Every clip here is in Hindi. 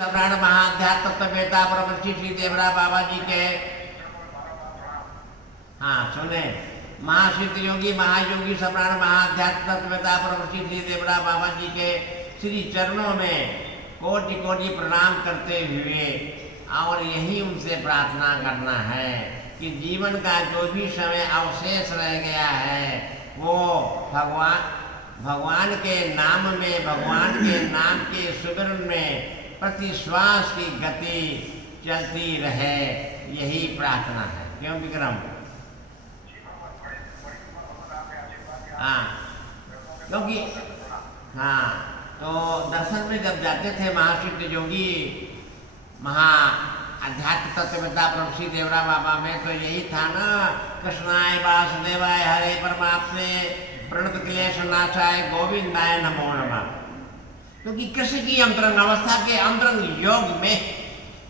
सम्राट महाध्यात्म तत्ववेता परम श्री देवरा बाबा जी के, हाँ सुने, महासिद्ध योगी महायोगी सम्राट महाध्यात्म तत्ववेता परम श्री देवरा बाबा जी के श्री चरणों में कोटि कोटि प्रणाम करते हुए और यही उनसे प्रार्थना करना है कि जीवन का जो भी समय अवशेष रह गया है वो भगवान के नाम में, भगवान के नाम के सुमिरन में प्रति श्वास की गति चलती रहे, यही प्रार्थना है। क्यों विक्रम? हाँ, क्योंकि हाँ, तो दर्शन में जब जाते थे महासिद्ध योगी महा अध्यात्म तत्ववेता प्रभु श्री देवरा बाबा में, तो यही था ना, कृष्णाय वासुदेवाय हरे परमात्मे प्रणत क्लेश नाशाय गोविंदाय नमो नमः। क्योंकि कृष्ण की अंतरंग अवस्था के अंतरंग योग में,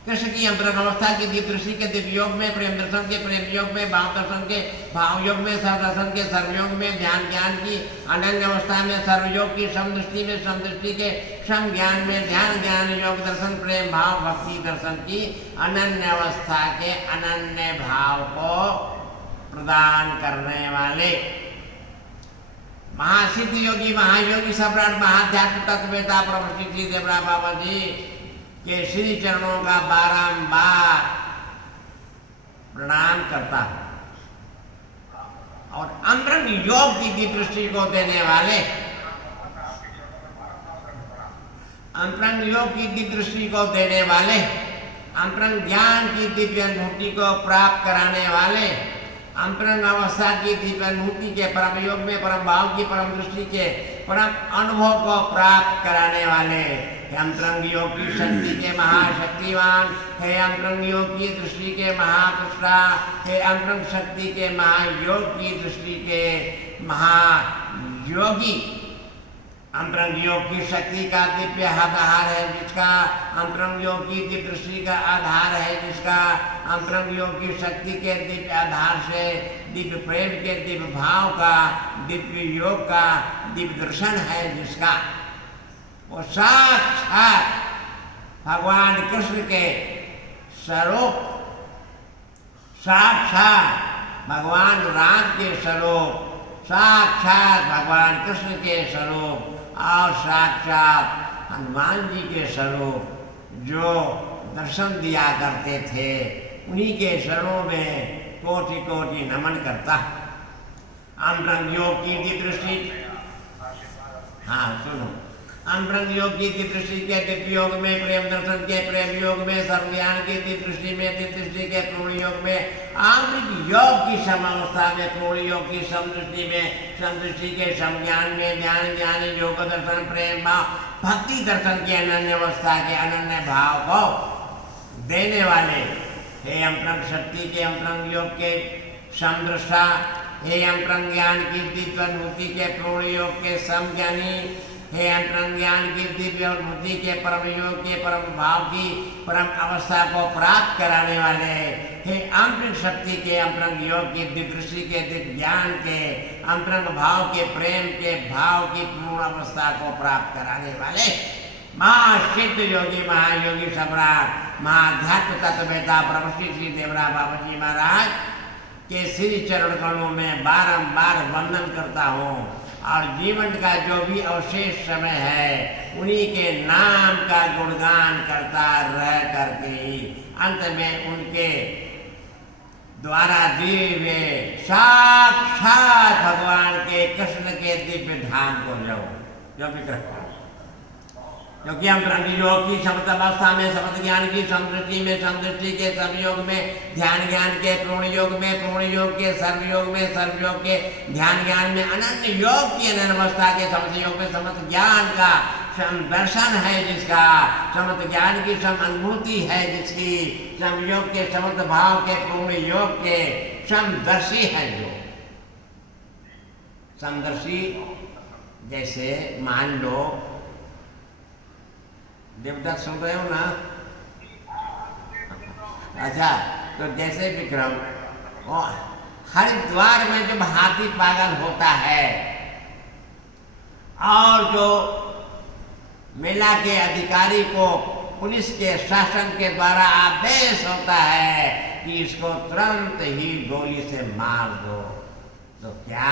कृष्ण की अंतरंग अवस्था की दिव्य दृष्टि के दिव्य योग में, प्रेम दर्शन के प्रेम योग में, भाव दर्शन के भाव योग में, सर्व दर्शन के सर्वयोग में, ध्यान ज्ञान की अनन्य अवस्था में, सर्वयोग की समदृष्टि में, समदृष्टि के सम ज्ञान में, ध्यान ज्ञान योग दर्शन प्रेम भाव भक्ति दर्शन की अनन्य अवस्था के अनन्य भाव को प्रदान करने वाले महासिद्ध योगी महायोगी सम्राट महाध्यात्म तत्ववेता प्रभु श्री देवरा बाबा जी के श्री चरणों का बारंबार प्रणाम करता हूं। और अंतरंग योग की दृष्टि को देने वाले, अंतरंग योग की दृष्टि को देने वाले, अंतरंग ज्ञान की दिव्य अनुभूति को प्राप्त कराने वाले, अंतरंग अवस्था की दिव्य अनुभूति के परम योग में, परम भाव की परम दृष्टि के परम अनुभव को प्राप्त कराने वाले, हे अंतरंग योग की शक्ति के महाशक्तिवान, हे अंतरंग योग की दृष्टि के महापुरुषा, हे अंतरंग शक्ति के महायोग की दृष्टि के महायोगी, अंतरंग योग की शक्ति का दिव्य आधार है जिसका, अंतरंग योग की दिव्य दृष्टि का आधार है जिसका, अंतरंग योग की शक्ति के दिव्य आधार से दिव्य प्रेम के दिव्य भाव का, दिव्य योग का दिव्य दर्शन है जिसका, वो साक्षात भगवान कृष्ण के स्वरूप, साक्षात भगवान राम के स्वरूप, साक्षात भगवान कृष्ण के स्वरूप और साक्षात हनुमान जी के स्वरूप जो दर्शन दिया करते थे, उन्हीं के शरणों में कोटि कोटि नमन करता। अंतरंग योग की दृष्टि, हाँ सुनो, अंतरंग योग की दृष्टि के दिव्य योग में, प्रेम दर्शन के प्रेम योग में, सर्वज्ञान की दिव्य दृष्टि में, दिव्य दृष्टि के पूर्ण योग में, आंतरिक योग की समावस्था में, पूर्ण योग की समदृष्टि में, समदृष्टि के समज्ञान में, ध्यान ज्ञान योग दर्शन प्रेम भाव भक्ति दर्शन की अनन्य अवस्था के अनन्य भाव को देने वाले, हे अंतरंग शक्ति के अंतरंग योग के समदृष्टा, हे अंतरंग ज्ञान की दिव्य अनुभूति के पूर्ण योग के समज्ञानी, हे अंतरंग ज्ञान की दिव्य अनुभूति के परम योग के परम भाव की परम अवस्था को प्राप्त कराने वाले, हे आंतरिक शक्ति के अंतरंग योग की दिव्य दृष्टि के दिव्य ज्ञान के अंतरंग भाव के प्रेम के भाव की पूर्ण अवस्था को प्राप्त कराने वाले महासिद्ध योगी महायोगी सम्राट महाध्यात्म तत्ववेता प्रभु श्री देवरा बाबा जी महाराज के श्री चरण कमलों में बारंबार वंदन करता हूँ और जीवन का जो भी अवशेष समय है उन्हीं के नाम का गुणगान करता रह करके ही अंत में उनके द्वारा दिए हुए साक्षात भगवान के कृष्ण के दिव्य धाम को जाओ, जो भी करता हूँ। क्योंकि हम योग की समत अवस्था में, समत ज्ञान की समदृष्टि में, समदृष्टि के संयोग में, ध्यान ज्ञान के पूर्ण योग में, पूर्ण योग के सर्वयोग में, सर्वयोग के ध्यान ज्ञान में, अनन्य योग की अनन्य अवस्था के समत योग में, समत ज्ञान का सम दर्शन है जिसका, समत ज्ञान की सम अनुभूति है जिसकी, समयोग के समत भाव के पूर्ण योग के समदर्शी है जो समदर्शी। जैसे मान लो देवदत्त सुन रहे हो ना? अच्छा, तो जैसे विक्रम हरिद्वार में जब हाथी पागल होता है और जो मेला के अधिकारी को पुलिस के शासन के द्वारा आदेश होता है कि इसको तुरंत ही गोली से मार दो, तो क्या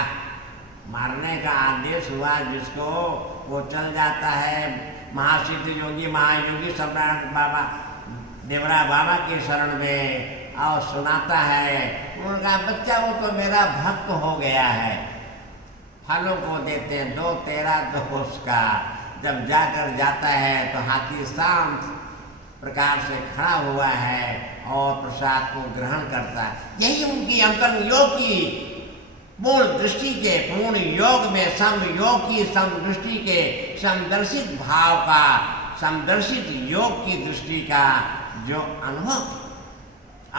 मारने का आदेश हुआ जिसको वो चल जाता है महासिद्ध योगी महायोगी सम्राट बाबा देवरा बाबा के शरण में और सुनाता है। उनका बच्चा वो तो मेरा भक्त हो गया है, फलों को देते हैं, 2 तेरा 2 उसका। जब जाकर जाता है तो हाथी शांत प्रकार से खड़ा हुआ है और प्रसाद को ग्रहण करता है। यही उनकी अंतर योग की पूर्ण दृष्टि के, पूर्ण योग में समयोग की समदृष्टि के, समदर्शित भाव का, समदर्शित योग की दृष्टि का जो अनुभव,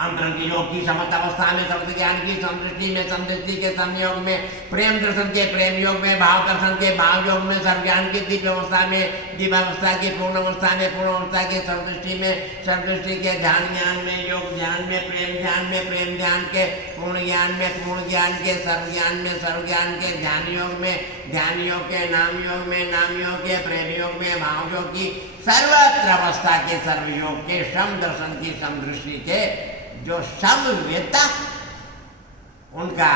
अंतरंग योग की समस्त अवस्था में, समस्त ज्ञान की समदृष्टि में, समदृष्टि के संयोग में, प्रेम दर्शन के प्रेम योग में, भाव दर्शन के भाव योग में, सर्वज्ञान की दिव्य अवस्था में, दिव्य अवस्था की पूर्ण अवस्था में, पूर्ण अवस्था की समदृष्टि में, समदृष्टि के ध्यान ज्ञान में, योग ध्यान में, प्रेम ध्यान में, प्रेम ध्यान के पूर्ण ज्ञान में, पूर्ण ज्ञान के सर्व ज्ञान में, सर्व ज्ञान के ध्यान योग में, ध्यान योग के नाम योग में, नाम योग के प्रेम योग में, भाव योग की सर्वत्र अवस्था के सर्व योग के सम दर्शन की समदृष्टि के जो समवेता, उनका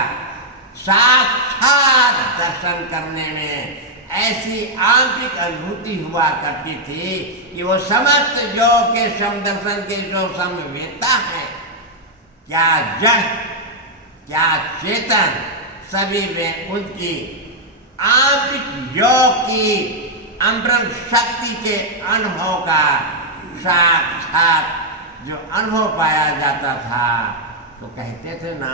साक्षात दर्शन करने में ऐसी आंतरिक अनुभूति हुआ करती थी कि वो समस्त योग के समदर्शन के जो समवेता है, क्या जड़ क्या चेतन, सभी में उनकी आंतरिक योग की अंतरंग शक्ति के अनुभव का साक्षात जो अनुभव पाया जाता था। तो कहते थे ना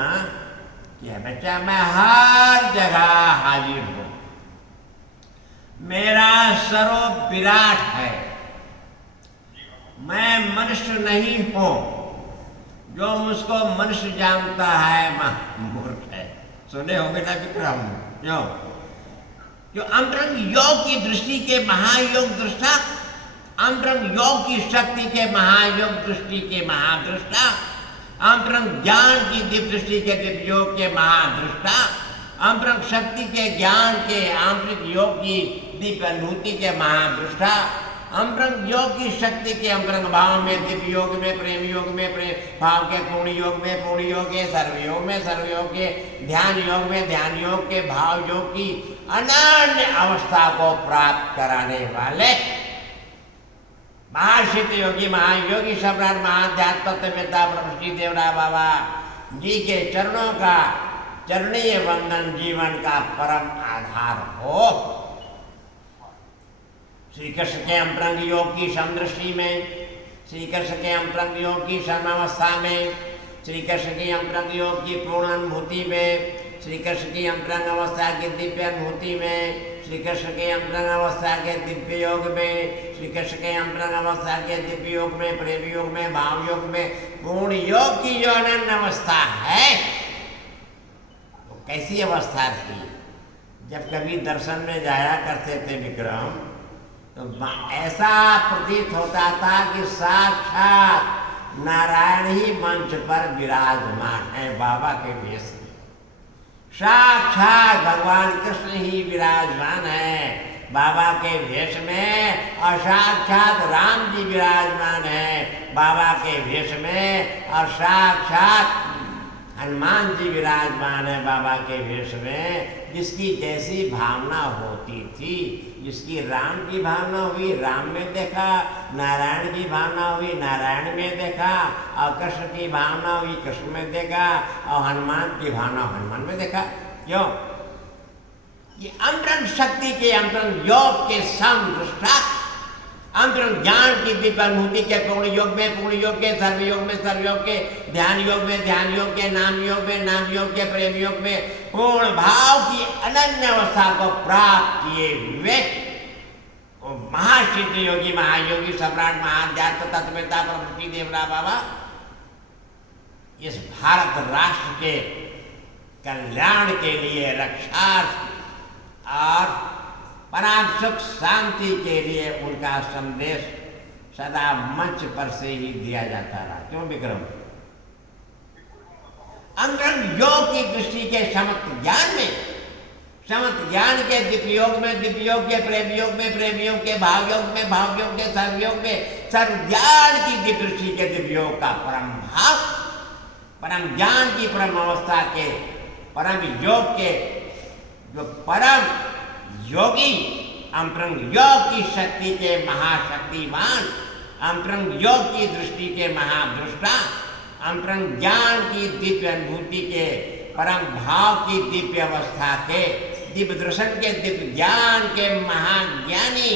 कि बच्चा मैं हर जगह हाजिर हूं, मेरा स्वरूप विराट है, मैं मनुष्य नहीं हूं। जो मुझको मनुष्य जानता है मूर्ख है। सुने होंगे ना विक्रम, जो अंतरंग योग की दृष्टि के महायोग दृष्टा, अंतरंग योग की शक्ति के महायोग दृष्टि के महादृष्टा, अंतरंग ज्ञान की दिव्य दृष्टि के दिव्य योग के महादृष्टा, अंतरंग शक्ति के ज्ञान के आंतरिक योग की दिव्य अनुभूति के महादृष्टा, अंतरंग योग की शक्ति के अंतरंग भाव में, दिव्य योग में, प्रेम योग में, प्रेम भाव के पूर्ण योग में, पूर्ण योग के सर्वयोग में, सर्वयोग के ध्यान योग में, ध्यान योग के भाव योग की अनन्य अवस्था को प्राप्त कराने वाले महासिद्ध योगी महायोगी सम्राट महाध्यात्म तत्ववेत्ता ब्रह्म श्री देवरा बाबा जी के चरणों का चरणीय वंदन जीवन का परम आधार हो। श्री कृष्ण के अंतरंग योग की समदृष्टि में, श्री कृष्ण के अंतरंग योग की समावस्था में, श्री कृष्ण की अंतरंग योग की पूर्ण अनुभूति में, श्री कृष्ण की अंतरंग अवस्था की दिव्य अनुभूति में, श्री कृष्ण के अंतरंग अवस्था के दिव्य योग में, श्री कृष्ण के अंतरंग अवस्था के दिव्य योग में, प्रेम योग में, भाव योग में, पूर्ण योग की जो अनन्य अवस्था है, वो कैसी अवस्था थी? जब कभी दर्शन में जाया करते थे विक्रम, तो ऐसा प्रतीत होता था कि साक्षात नारायण ही मंच पर विराजमान है बाबा के वेश में, साक्षात भगवान कृष्ण ही विराजमान है बाबा के वेश में, और साक्षात राम जी विराजमान है बाबा के वेश में, और साक्षात हनुमान जी विराजमान है बाबा के वेश में। जिसकी जैसी भावना होती थी, जिसकी राम की भावना हुई राम में देखा, नारायण की भावना हुई नारायण में देखा, और कृष्ण की भावना हुई कृष्ण में देखा, और हनुमान की भावना हनुमान में देखा। क्यों? ये अंतरंग शक्ति के अंतरंग योग के समदृष्टा, अंतरंग ज्ञान की दिव्य अनुभूति के पूर्ण योग में, पूर्ण योग के सर्वयोग में, सर्वयोग के ध्यान योग में, ध्यान योग के नाम योग में, नाम योग के प्रेम योग में, पूर्ण भाव की अनन्य अवस्था को प्राप्त किए हुए महासिद्ध योगी महायोगी सम्राट महाध्यात्म तत्ववेत्ता ब्रह्म श्री देवरा बाबा इस भारत राष्ट्र के कल्याण के लिए, रक्षा और परम सुख शांति के लिए उनका संदेश सदा मंच पर से ही दिया जाता रहा। क्यों विक्रम? अंतरंग योग की दृष्टि के समस्त ज्ञान में, समत ज्ञान के दिव्य योग में, दिव्य योग के प्रेम योग में, प्रेम योग के भाव योग में, भाव योग के सर्व योग में, सर्व ज्ञान की दिव्य दृष्टि के दिव्य योग का परम भाव, परम ज्ञान की परम अवस्था के, परम योग के जो परम योगी, अंतरंग योग की शक्ति के महाशक्तिमान, अंतरंग योग की दृष्टि के महादृष्टा, अंतरंग ज्ञान की दिव्य अनुभूति के, परम भाव की दिव्य अवस्था के, दिव्य दर्शन के, दिव्य ज्ञान के महाज्ञानी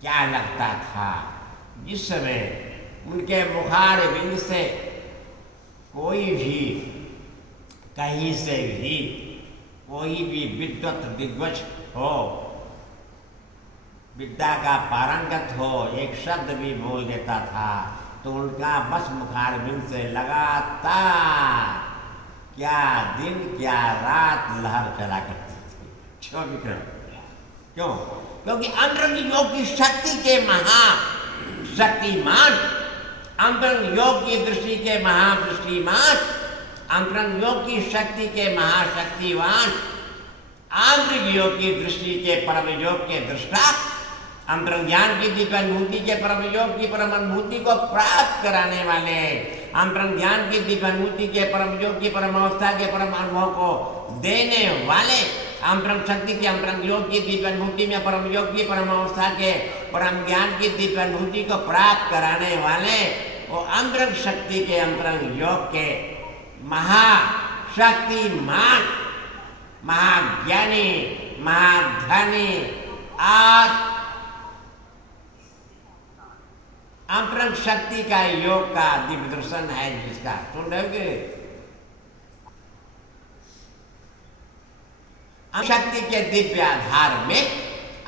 क्या लगता था जिस समय उनके मुखार बिंद से कोई भी कहीं से भी कोई भी विद्वत दिग्गज हो, विद्या का पारंगत हो, एक शब्द भी बोल देता था तो उनका बस मुखार बिंद से लगातार क्या दिन क्या रात लहर चला करती थी। क्यों विक्रम? क्यों? क्योंकि अंतरंग योग की शक्ति के महाशक्तिमान, अंतरंग योग की दृष्टि के महादृष्टिमान, अंतरंग योग की शक्ति के महाशक्तिवान, आंतरिक योग की दृष्टि के परम योग के दृष्टा, अंतरंग ज्ञान की दिव्य अनुभूति के परम योग की परम अनुभूति को प्राप्त कराने वाले, अंतरंग ज्ञान की दिव्य अनुभूति के परम योग की परम अवस्था के परम अनुभव को देने वाले, अंतरंग शक्ति की अंतरंग योग की दिव्य अनुभूति में परम योग की परम अवस्था के परम ज्ञान की दिव्य अनुभूति को प्राप्त कराने वाले, वो अंतरंग शक्ति के अंतरंग योग के महाशक्तिमान, महाज्ञानी, महाधनी, आज अंतरंग शक्ति का योग का दिव्य दर्शन है जिसका सुन रहे हो। शक्ति के दिव्य आधार में,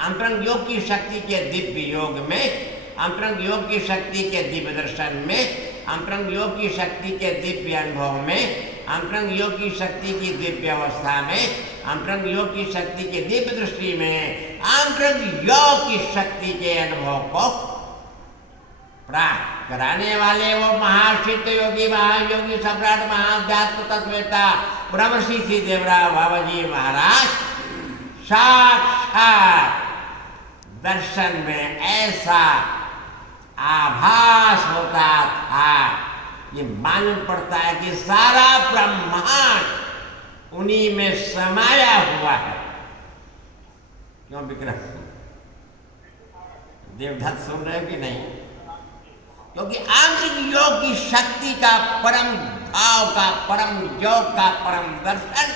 अंतरंग योग की शक्ति के दिव्य योग में, अंतरंग योग की शक्ति के दिव्य दर्शन में, अंतरंग योग की शक्ति के दिव्य अनुभव में, अंतरंग योग की शक्ति की दिव्य अवस्था में, अंतरंग योग की शक्ति के दिव्य दृष्टि में, अंतरंग योग की शक्ति के अनुभव को प्राप्त कराने वाले वो महासिद्ध योगी, महायोगी, सम्राट, महाध्यात्म तत्ववेता ब्रह्मर्षि श्री देवराव बाबाजी महाराज साक्षात दर्शन में ऐसा आभास होता था, ये मालूम पड़ता है कि सारा ब्रह्मांड उन्हीं में समाया हुआ है। क्यों विक्रम? देवदत्त सुन रहे हो कि नहीं? क्योंकि आंतरिक योग की शक्ति का परम भाव का, परम योग का परम दर्शन,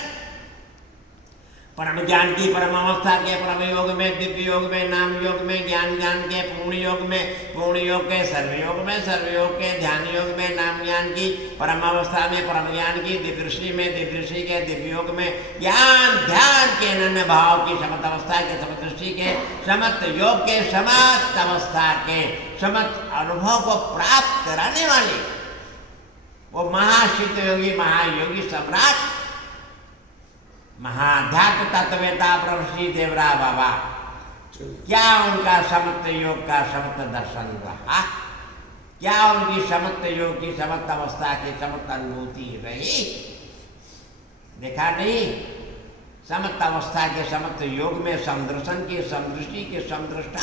परम ज्ञान की परम अवस्था के परम योग में, दिव्य योग में, नाम योग में, ज्ञान ज्ञान के पूर्ण योग में, पूर्ण योग के सर्वयोग में, सर्वयोग के ध्यान योग में, नाम ज्ञान की परम अवस्था में, परम ज्ञान की दिव्यदृष्टि में, दिव्यदृष्टि के दिव्य योग में, ज्ञान ध्यान के अनन्य भाव की समत अवस्था के, समत दृष्टि के, समत योग के, समत अवस्था के, समत अनुभव को प्राप्त कराने वाले वो महासिद्ध योगी, महायोगी, सम्राट, महाध्यात्म तत्ववेता ब्रह्मर्षि देवराव बाबा, क्या उनका समस्त योग का समस्त दर्शन रहा? क्या उनकी समस्त योग की समस्त अवस्था की समस्त अनुभूति रही? देखा नहीं? समस्त अवस्था के समस्त योग में समदर्शन के, समदृष्टि के, समदृष्टा,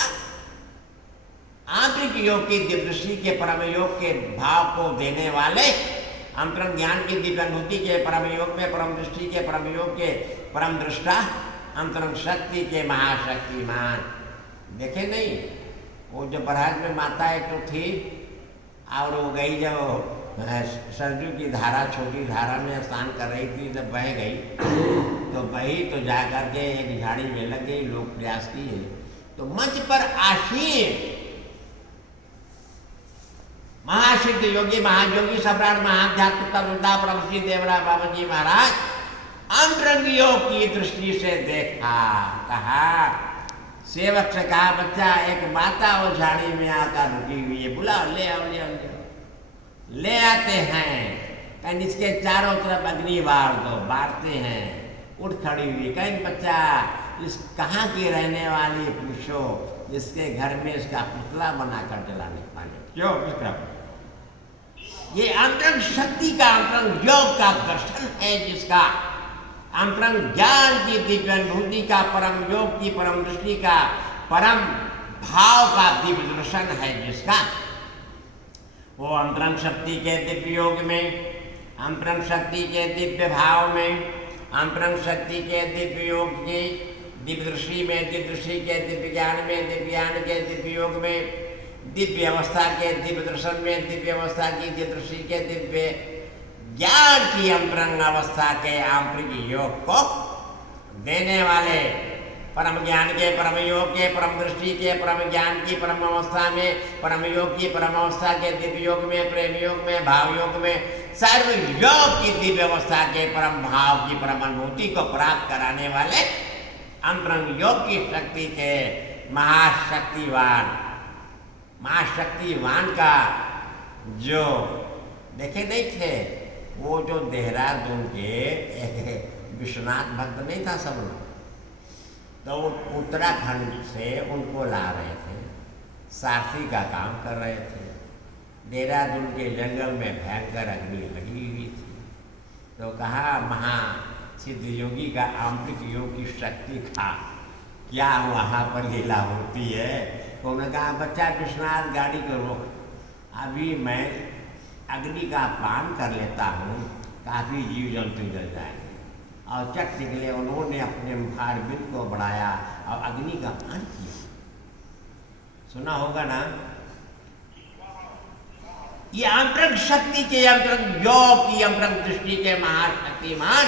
आंतरिक योग की दिव्यदृष्टि के परम योग के भाव को देने वाले, अंतरंग ज्ञान की दिव्य अनुभूति के परम योग में, परम दृष्टि के परम योग के परम दृष्टा, अंतरंग शक्ति के महाशक्तिमान। देखे नहीं? वो जो बरहाज में माता एक तो थी और वो गई जब सरजू की धारा, छोटी धारा में स्नान कर रही थी, जब बह गई तो बही तो जा करके एक झाड़ी में लग गई। लोग प्रयास किए तो मंच पर आसीन महासिद्ध योगी, महायोगी, सम्राट, महाध्यात्म तत्ववेता ब्रह्मर्षि देवराव बाबाजी महाराज अंतरंग योग की दृष्टि से देखा, कहा, सेवक से कहा, बच्चा एक माता वो झाड़ी में आकर रुकी हुई है, बुलाओ, ले आओ, ले आओ। ले आते हैं, कहीं इसके चारों तरफ अग्नि बार दो, बारते हैं, उठ खड़ी हुई, कहीं बच्चा इस कहाँ की रहने वाली पूछो, जिसके घर में इसका पुतला बनाकर जलाने पाने। क्यों विक्रम? ये अंतरंग शक्ति का, अंतरंग योग का दर्शन है जिसका अंतरंग ज्ञान की दिव्य अनुभूति का, परम योग की परम दृष्टि का, परम भाव का दिव्य दर्शन है जिसका, वो अंतरंग शक्ति के दिव्य योग में, अंतरंग शक्ति के दिव्य भाव में, अंतरंग शक्ति के दिव्य योग की दिव्य दृष्टि में, दिव्य दृष्टि के दिव्य ज्ञान में, दिव्य ज्ञान के दिव्य योग में, दिव्य अवस्था के दिव्य दर्शन में, दिव्य अवस्था की दिव्य दृष्टि के दिव्य ज्ञान की अंतरंग अवस्था के आंतरिक योग को देने वाले, परम ज्ञान के, परम योग के, परम दृष्टि के, परम ज्ञान की परम अवस्था में, परम योग की परम अवस्था के दिव्य योग में, प्रेम योग में, भाव योग में, सर्व योग की दिव्य अवस्था के परम भाव की परम अनुभूति को प्राप्त कराने वाले अंतरंग योग की शक्ति के महाशक्तिवान, महाशक्तिवान का जो देखे नहीं थे, वो जो देहरादून के विश्वनाथ भक्त नहीं था सब लोग, तो उत्तराखंड से उनको ला रहे थे, सारथी का काम कर रहे थे। देहरादून के जंगल में भयंकर अग्नि लगी हुई थी, तो कहा महा सिद्ध योगी का आंतरिक योग की शक्ति का क्या वहाँ पर लीला होती है। तो उन्होंने कहा बच्चा विश्वनाथ गाड़ी करो, अभी मैं अग्नि का पान कर लेता हूँ, काफ़ी जीव जंतु जल जाएंगे। और चट निकले, उन्होंने अपने मुखारबिंद को बढ़ाया और अग्नि का पान किया। सुना होगा ना, ये अंतरंग शक्ति के, अंतरंग योग की, अंतरंग दृष्टि के महाशक्तिमान,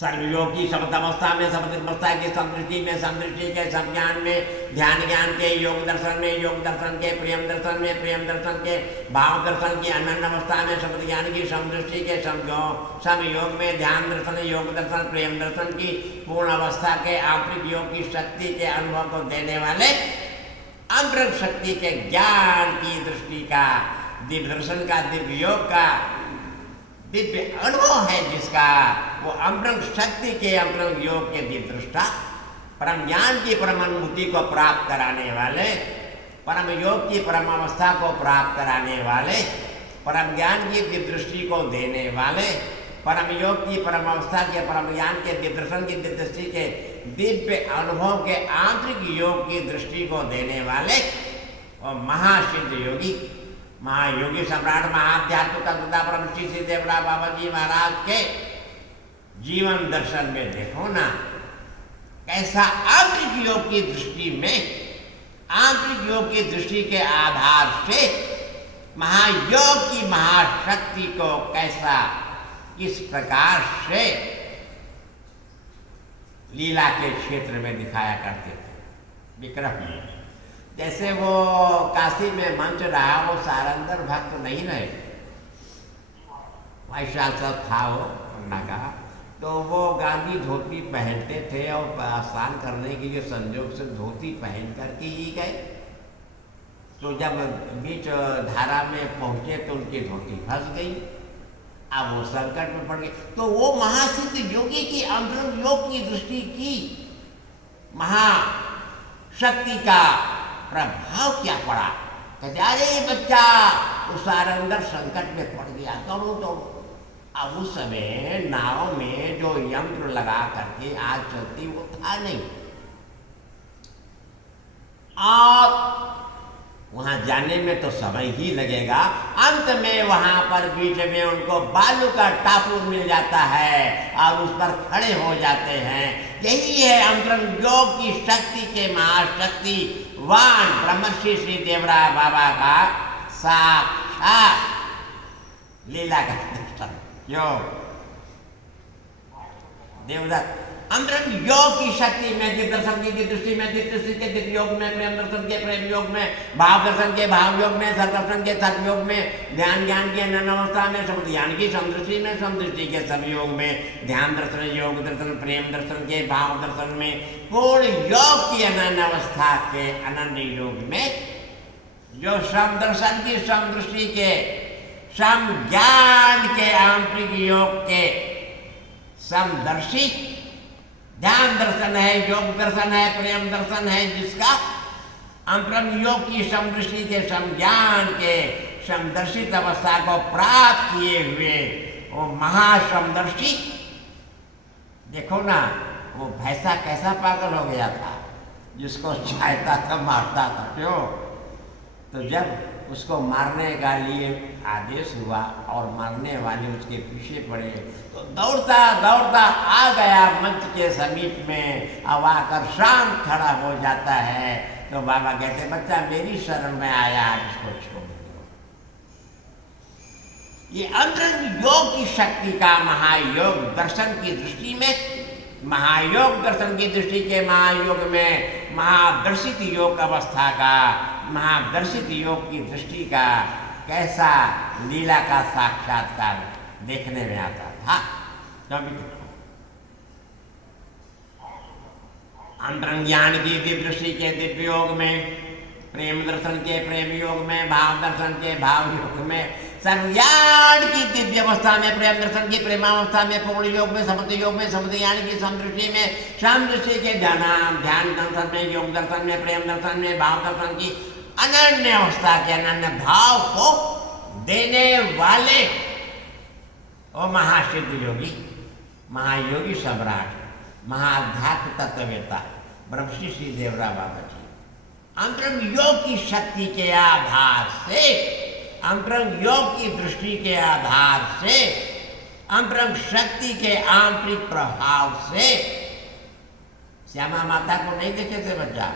सर्वयोग की शब्द अवस्था में, शब्द अवस्था की समदृष्टि में, समदृष्टि के सब ज्ञान में, ध्यान ज्ञान के, योग दर्शन में, योग दर्शन के, प्रेम दर्शन में, प्रेम दर्शन के, भाव दर्शन की अनन्य अवस्था में, शब्द ज्ञान की समदृष्टि के सब योग में, ध्यान दर्शन, योग दर्शन, प्रेम दर्शन की पूर्ण अवस्था के आंतरिक योग की शक्ति के अनुभव को देने वाले अंतरंग शक्ति के ज्ञान की दृष्टि का, दिव्य दर्शन का, दिव्य योग का दिव्य अनुभव है जिसका, वो अंतरंग शक्ति के, अंतरंग योग के दिव्य दृष्टा, परम ज्ञान की परम अनुभूति को प्राप्त कराने वाले, परम योग की परम अवस्था को प्राप्त कराने वाले, परम ज्ञान की दिव्य दृष्टि को देने वाले, परम योग की परम अवस्था के, परम ज्ञान के दिव्य दर्शन की दिव्य दृष्टि के दिव्य अनुभव के आंतरिक योग की दृष्टि को देने वाले और महासिद्ध योगी, महायोगी सम्राट, महाध्यात्म तत्वता परम श्री देवरा बाबा जी महाराज के जीवन दर्शन में देखो ना, कैसा आंतरिक योग की दृष्टि में, आंतरिक योग की दृष्टि के आधार से महायोग की महाशक्ति को कैसा, किस प्रकार से लीला के क्षेत्र में दिखाया करते थे विक्रम में। जैसे वो काशी में मंच रहा, वो सारंदर भक्त नहीं रहे, वैसा सब था वो पन्ना का, तो वो गांधी धोती पहनते थे और स्नान करने के लिए संजोग से धोती पहन करके ही गए। तो जब बीच धारा में पहुंचे तो उनकी धोती फंस गई, अब वो संकट में पड़ गए। तो वो महासिद्ध योगी की अंतरंग योग की दृष्टि की महाशक्ति का प्रभाव क्या पड़ा। कहते अरे बच्चा वो सारंदर संकट में पड़ गया, दौड़ो दौड़ो। अब उस समय नाव में जो यंत्र लगा करके आग चलती वो था नहीं, और वहां जाने में तो समय ही लगेगा। अंत में वहां पर बीच में उनको बालू का टापू मिल जाता है और उस पर खड़े हो जाते हैं। यही है अंतरंग योग की शक्ति के महाशक्ति वान ब्रह्मश्री श्री देवराय बाबा का साक्षात लीला का दर्शन योग। देवदत्त अंतरंग योग की शक्ति में, दिव्य दर्शन की दृष्टि में, दिव्य दृष्टि के दिव्य योग में, प्रेम दर्शन के प्रेम योग में, भाव दर्शन के भाव योग में, सदर्शन के सद योग में, ध्यान ज्ञान की अनन्य अवस्था में, शब्द ज्ञान की समदृष्टि में, समदृष्टि के सब योग में, ध्यान दर्शन, योग दर्शन, प्रेम दर्शन के भाव दर्शन में, पूर्ण योग की अनन्य अवस्था के अनन्य योग में, जो सम दर्शन की समदृष्टि के, सम ज्ञान के आंतरिक योग के समदर्शी ध्यान दर्शन है, योग दर्शन है, प्रेम दर्शन है, जिसका अंतरंग योग की समदृष्टि के, समज्ञान के समदर्शित अवस्था को प्राप्त किए हुए वो महासमदर्शी देखो ना वो भैंसा कैसा पागल हो गया था, जिसको चाहता था मारता था। क्यों? तो जब उसको मारने का लिए आदेश हुआ और मारने वाले उसके पीछे पड़े तो दौड़ता दौड़ता आ गया मंच के समीप में। अब आकर शांत खड़ा हो जाता है तो बाबा कहते बच्चा मेरी शरण में आया, इसको छोड़ दो। ये अंतरंग योग की शक्ति का महायोग दर्शन की दृष्टि में, महायोग दर्शन की दृष्टि के महायोग में महादर्शित योग अवस्था का, महादर्शित योग की दृष्टि का कैसा लीला का साक्षात्कार देखने में आता था। अंतरंग ज्ञान की दिव्य दृष्टि के दिव्य योग में, प्रेम दर्शन के प्रेम योग में, भाव दर्शन के भाव योग में, सर्वज्ञान की दिव्य अवस्था में, प्रेम दर्शन की प्रेमावस्था में, पूर्ण योग में, समृद्धि योग में, समृद्धि ज्ञान की समदृष्टि में, समदृष्टि के ध्यान दर्शन में, योग दर्शन में, प्रेम दर्शन में, भाव दर्शन की अनन्य अवस्था के अनन्य भाव को देने वाले वो महासिद्ध योगी, महायोगी सम्राट, महाध्यात्म तत्ववेता ब्रह्मश्री श्री देवरा बाबा जी अंतरंग योग की शक्ति के आधार से, अंतरंग योग की दृष्टि के आधार से, अंतरंग शक्ति के आंतरिक प्रभाव से श्यामा माता को नहीं देखे थे बच्चा?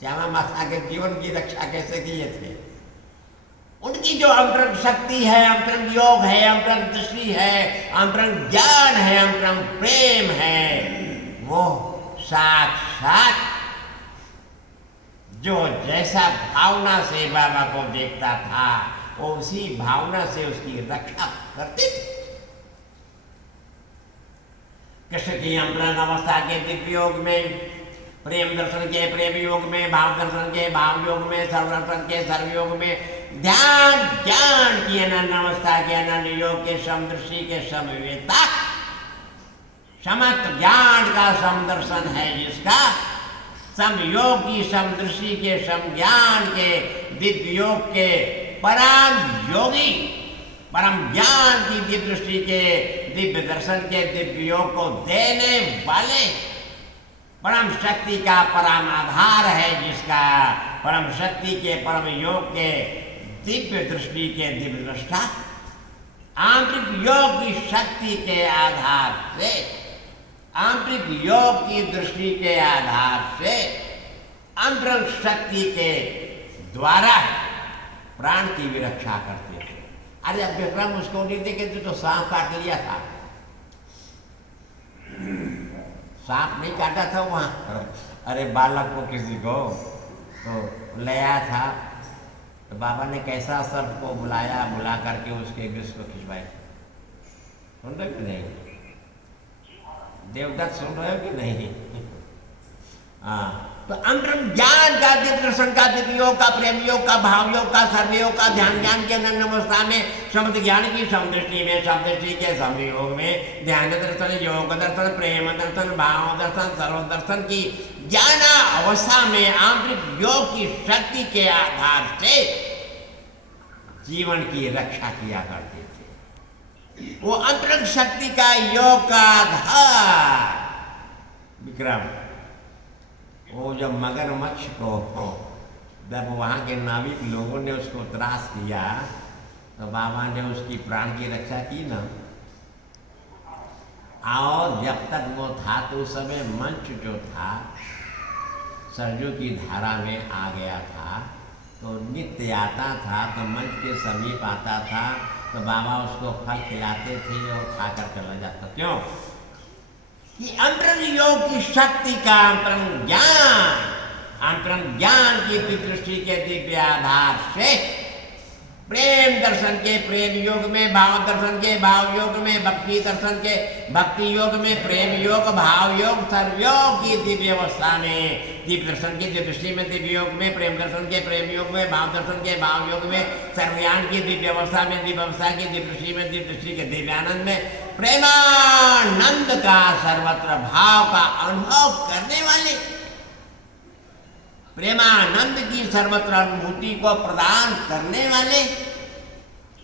श्यामा माता के जीवन की रक्षा कैसे किए थे? उनकी जो अंतरंग शक्ति है, अंतरंग योग है, अंतरंग दृष्टि है, अंतरंग ज्ञान है, अंतरंग प्रेम है, वो साक्षात जो जैसा भावना से बाबा को देखता था वो उसी भावना से उसकी रक्षा करते थे। कृष्ण की अंतरंग अवस्था के दिव्य योग में, प्रेम दर्शन के प्रेम योग में, भाव दर्शन के भाव योग में, सर्व दर्शन के सर्व योग में, ध्यान ज्ञान की अनन्य अवस्था के अनन्य योग के समदृष्टि के समवेता, समस्त ज्ञान का समदर्शन है जिसका, समयोग की समदृष्टि के समज्ञान के दिव्य योग के परम योगी, परम ज्ञान की दिव्य दृष्टि के दिव्य दर्शन के दिव्य योग को देने वाले, परम शक्ति का परम आधार है जिसका, परम शक्ति के परम योग के दिव्य दृष्टि के दिव्य दृष्टा, आंतरिक योग की शक्ति के आधार से, आंतरिक योग की दृष्टि के आधार से, अंतरंग शक्ति के द्वारा प्राण की भी रक्षा करते थे। अरे अब विक्रम उसको नहीं देखे थे तो सांप काट लिया था, सांप नहीं काटा था वहां। अरे बालक को किसी को तो लाया था तो बाबा ने कैसा सर्प को बुलाया, बुला करके उसके विष को खिंचवाए थे। सुन रहे कि नहीं देवदत्त, सुन रहे हो कि नहीं? हाँ, तो अंतरंग ज्ञान का, दिव्य दर्शन का, दिव्य योग का, प्रेम योग का, भाव योग का, सर्व योग का, ध्यान ज्ञान के अनन्य अवस्था में, समृद्ध ज्ञान की समदृष्टि में, समदृष्टि के संयोग में, ध्यान दर्शन, योग दर्शन, प्रेम दर्शन, भाव दर्शन, सर्व दर्शन की ज्ञान अवस्था में आंतरिक योग की शक्ति के आधार से जीवन की रक्षा किया करते थे। वो अंतरंग शक्ति का योग का आधार विक्रम, वो जब मगरमच्छ को जब वहाँ के नाविक लोगों ने उसको त्रास किया तो बाबा ने उसकी प्राण की रक्षा की ना। और जब तक वो था तो उस समय मंच जो था सरजू की धारा में आ गया था, तो नित्य आता था, तो मंच के समीप आता था तो बाबा उसको फल खिलाते थे और खाकर चला जाता। क्यों? कि अंतरंग योग की शक्ति का अंतरंग ज्ञान की दृष्टि के दिव्य आधार से प्रेम दर्शन के प्रेम योग में, भाव दर्शन के भाव योग में, भक्ति दर्शन के भक्ति योग में, प्रेम योग, भाव योग, सर्वयोग की दिव्य अवस्था में, दिव्य दर्शन की दिव्य दृष्टि में, दिव्य योग में, प्रेम दर्शन के प्रेम योग में, भाव दर्शन के भाव योग में, सर्वज्ञान की दिव्य अवस्था में, दिव्य अवस्था की दिव्य दृष्टि में, दिव्य दृष्टि के दिव्यानंद में, प्रेमानंद का सर्वत्र भाव का अनुभव करने वाले, प्रेमानंद की सर्वत्र अनुभूति को प्रदान करने वाले,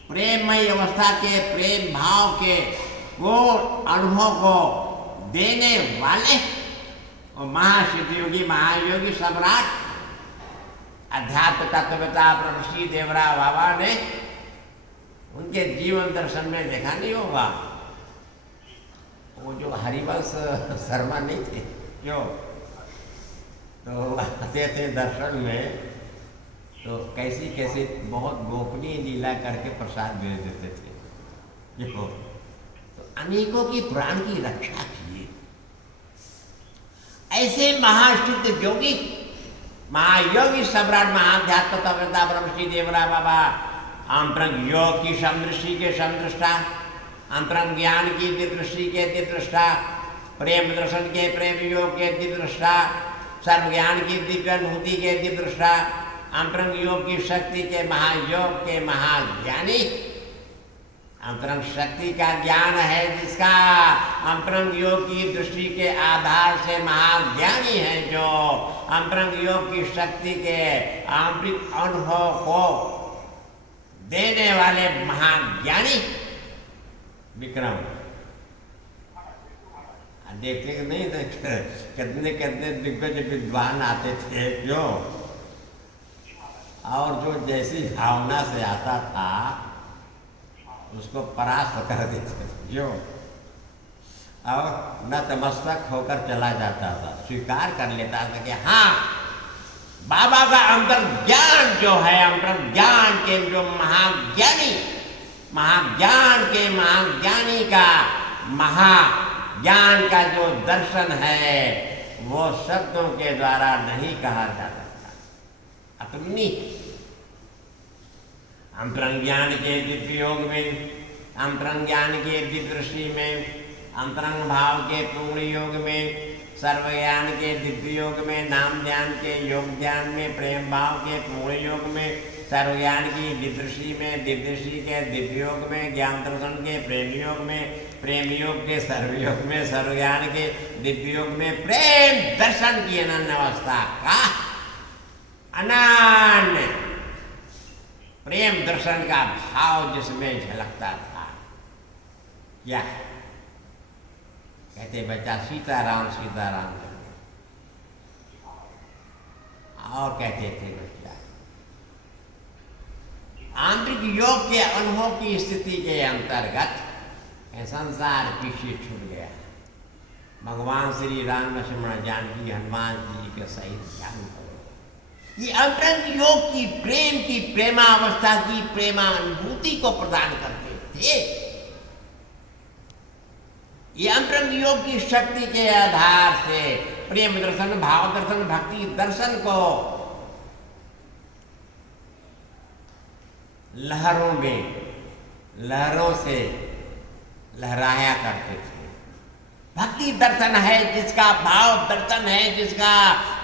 प्रेममय अवस्था के प्रेम भाव के वो अनुभव को देने वाले और महासिद्ध योगी महायोगी सम्राट अध्यात्म तत्ववेता ब्रह्मश्री देवरा बाबा ने उनके जीवन दर्शन में देखा नहीं होगा। वो जो हरिवंश शर्मा नहीं थे जो, तो आते थे दर्शन में तो कैसी कैसी बहुत गोपनीय लीला करके प्रसाद भेज देते थे जो, तो अनेकों की प्राण की रक्षा किए। ऐसे महासिद्ध योगी महायोगी सम्राट महाध्यात्म तत्ववेता ब्रह्मश्री देवरा बाबा अंतरंग योग की समदृष्टि के समदृष्टा, अंतरंग ज्ञान की दिदृष्टि के दिदृष्टा, प्रेम दर्शन के प्रेम योग के दिदृष्टा, सर्व ज्ञान की दिव्य अनुभूति के दिदृष्टा, अंतरंग योग की शक्ति के महायोग के महाज्ञानी, अंतरंग शक्ति का ज्ञान है जिसका अंतरंग योग की दृष्टि के आधार से महाज्ञानी है जो अंतरंग योग की शक्ति के आंतरिक अनुभव को देने वाले महाज्ञानी विक्रम। देखते कि नहीं तो कितने कितने दिग्गज विद्वान आते थे जो, और जो जैसी भावना से आता था उसको परास्त कर देते थे जो, और नतमस्तक होकर चला जाता था, स्वीकार कर लेता था कि हाँ बाबा का अंतर ज्ञान जो है, अंतर ज्ञान के जो महाज्ञानी, महाज्ञान के महाज्ञानी का महाज्ञान का जो दर्शन है वो शब्दों के द्वारा नहीं कहा जा सकता। अपनी अंतरंग ज्ञान के दिव्य योग में, अंतरंग ज्ञान के दिदृष्टि में, अंतरंग भाव के पूर्ण योग में, सर्व ज्ञान के दिव्य योग में, नाम ध्यान के योग ध्यान में, प्रेम भाव के पूर्ण योग में, सर्व ज्ञान की दिदृष्टि में, दिदृष्टि के दिव्य योग में, ज्ञान दर्शन के प्रेम योग में, प्रेम योग के सर्व योग में, सर्व ज्ञान के दिव्य योग में, प्रेम दर्शन की अनन्य अवस्था का अनन्य प्रेम दर्शन का भाव जिसमें झलकता था। क्या कहते बच्चा सीताराम सीताराम, और कहते थे बच्चा आंतरिक योग के अनुभव की स्थिति के अंतर्गत संसार पीछे छूट गया। भगवान श्री राम लक्ष्मण जानकी हनुमान जी के सहित ध्यान करो। ये अंतरंग योग की प्रेम की प्रेमावस्था की प्रेमानुभूति को प्रदान करते थे। ये अंतरंग योग की शक्ति के आधार से प्रेम दर्शन, भाव दर्शन, भक्ति दर्शन को लहरों में, लहरों से लहराया करते थे। भक्ति दर्शन है जिसका, भाव दर्शन है जिसका,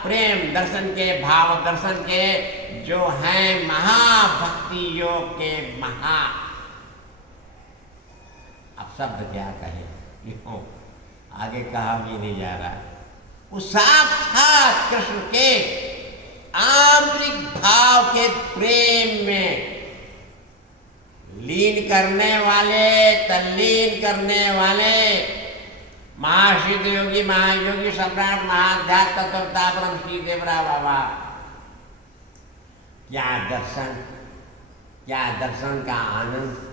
प्रेम दर्शन के, भाव दर्शन के जो है महाभक्ति योग के महा, अब शब्द क्या कहें, क्यों आगे कहा भी नहीं जा रहा। उस साक्षात कृष्ण के आंतरिक भाव के प्रेम में लीन करने वाले, तल्लीन करने वाले महासिद्ध योगी महायोगी सम्राट महाध्यात्म तत्ववेता ब्रह्मश्री देवरा बाबा, क्या दर्शन, क्या दर्शन का आनंद,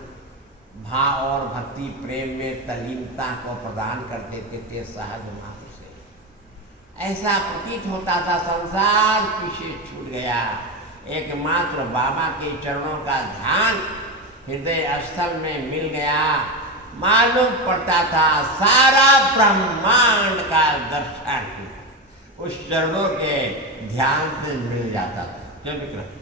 भाव और भक्ति प्रेम में तल्लीनता को प्रदान कर देते थे सहज मात्र से। ऐसा प्रतीत होता था संसार पीछे छूट गया, एकमात्र बाबा के चरणों का ध्यान हृदय स्थल में मिल गया। मालूम पड़ता था सारा ब्रह्मांड का दर्शन उस चरणों के ध्यान से मिल जाता था। जो विक्रम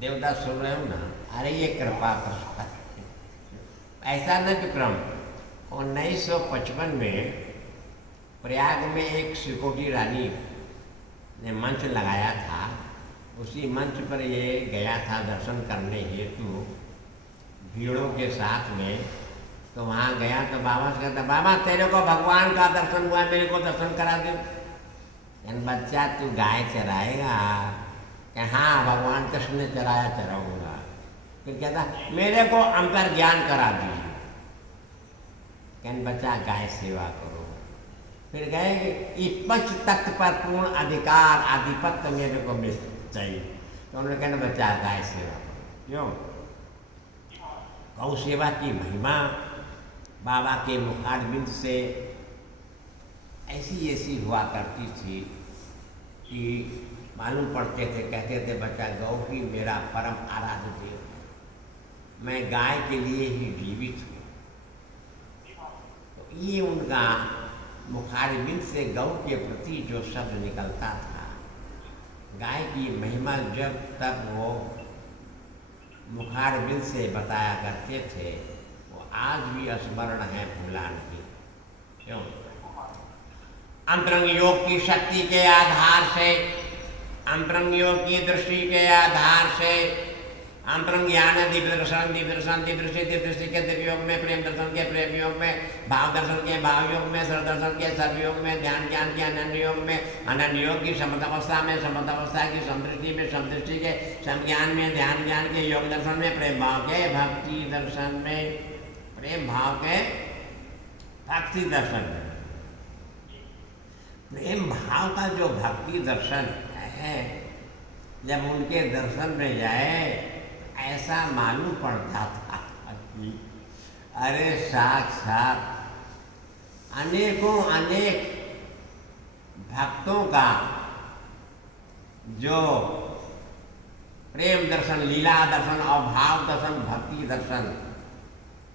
देवदास सुन रहे हो ना, अरे ये कृपा प्रसाद ऐसा न विक्रम। 1955 में प्रयाग में एक सिकोटी रानी ने मंच लगाया था। उसी मंच पर ये गया था दर्शन करने हेतु भीड़ों के साथ में। तो वहाँ गया तो बाबा से कहता, बाबा तेरे को भगवान का दर्शन हुआ, मेरे को दर्शन करा दो। बच्चा तू गाय चराएगा? हाँ भगवान कृष्ण ने चराया, चराऊंगा। फिर कहता मेरे को अंतर ज्ञान करा दीजिए। कहने बच्चा गाय सेवा करो। फिर गए कि पंच तत्व पर पूर्ण अधिकार आधिपत्य मेरे को मिल चाहिए। तो उन्होंने कहना बच्चा गाय सेवा करो। क्यों? गौ सेवा की महिमा बाबा के मुखारबिंद से ऐसी ऐसी हुआ करती थी कि मालूम पड़ते थे। कहते थे बच्चा गौ ही मेरा परम आराध्य देव है, मैं गाय के लिए ही जीवित हूँ। तो ये उनका मुखारबिंद से गौ के प्रति जो शब्द निकलता था, गाय की महिमा जब तक वो मुखारबिंद से बताया करते थे, वो आज भी स्मरण है, भूला नहीं। क्यों? अंतरंग योग की शक्ति के आधार से, अंतरंग योग की दृष्टि के आधार से, अंतरंग ज्ञान दिव्य दर्शन दिव्य दृष्टि के दिव्य योग में, प्रेम दर्शन के प्रेम योग में, भाव दर्शन के भाव योग में, सर्व दर्शन के सर्व योग में, ध्यान ज्ञान के अनन्य योग में, अनन्य योग की समतावस्था में, समतावस्था की समदृष्टि में, समदृष्टि के समज्ञान में, ध्यान ज्ञान के योग दर्शन में, प्रेम भाव के भक्ति दर्शन में, प्रेम भाव के भक्ति दर्शन में। प्रेम भाव का जो भक्ति दर्शन है, जब उनके दर्शन में जाए ऐसा मालूम पड़ता था कि अरे साक्षात अनेकों अनेक भक्तों का जो प्रेम दर्शन, लीला दर्शन और भाव दर्शन, भक्ति दर्शन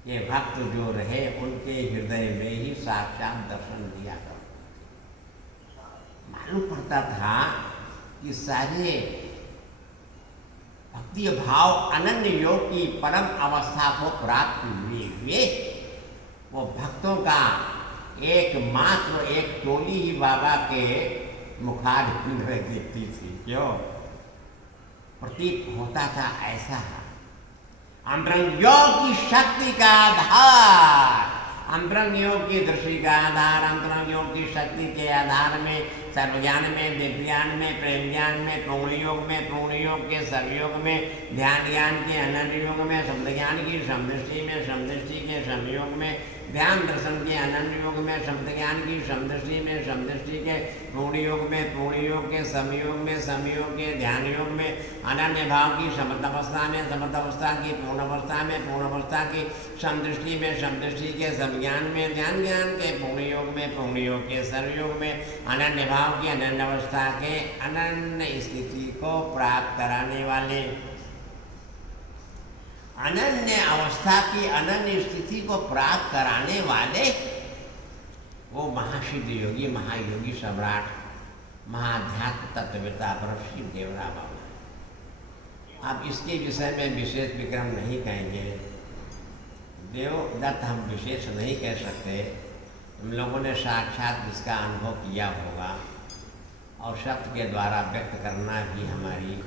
के भक्त जो रहे, उनके हृदय में ही साक्षात दर्शन दिया करता। मालूम पड़ता था कि सारे भक्ति भाव अनन्य योग की परम अवस्था को प्राप्त हुए वो भक्तों का एकमात्र एक टोली ही बाबा के मुखारबिंद में दिखती थी। क्यों? प्रतीत होता था ऐसा अंतरंग योग की शक्ति का आधार, अंतरंग योग की दृष्टि का आधार, अंतरंग योग की शक्ति के आधार में, सर्वज्ञान में, दिव्य ज्ञान में, प्रेम ज्ञान में, पूर्ण योग में, पूर्ण योग के सर्वयोग में, ध्यान ज्ञान के अनन्य योग में, शब्द ज्ञान की समदृष्टि में, समदृष्टि के समयोग में, ध्यान दर्शन के अनन्य योग में, शब्द ज्ञान की समदृष्टि में, समदृष्टि के पूर्ण योग में, पूर्ण योग के समयोग में, समयोग के ध्यान योग में, अनन्य भाव की समतावस्था में, समतावस्था की पूर्णावस्था में, पूर्णावस्था की समदृष्टि में, समदृष्टि के समज्ञान में, ध्यान ज्ञान के पूर्ण योग में, पूर्ण योग के सर्वयोग में, अनन्य भाव की अनन्य अवस्था के अनन्य स्थिति को प्राप्त कराने वाले, अनन्य अवस्था की अनन्य स्थिति को प्राप्त कराने वाले वो महासिद्ध योगी, महायोगी सम्राट, महाध्यात्म तत्ववेता ब्रह्मश्री देवरा बाबा। अब इसके विषय में विशेष विक्रम नहीं कहेंगे, देवदत्त हम विशेष नहीं कह सकते। हम लोगों ने साक्षात इसका अनुभव किया होगा और शब्द के द्वारा व्यक्त करना भी हमारी,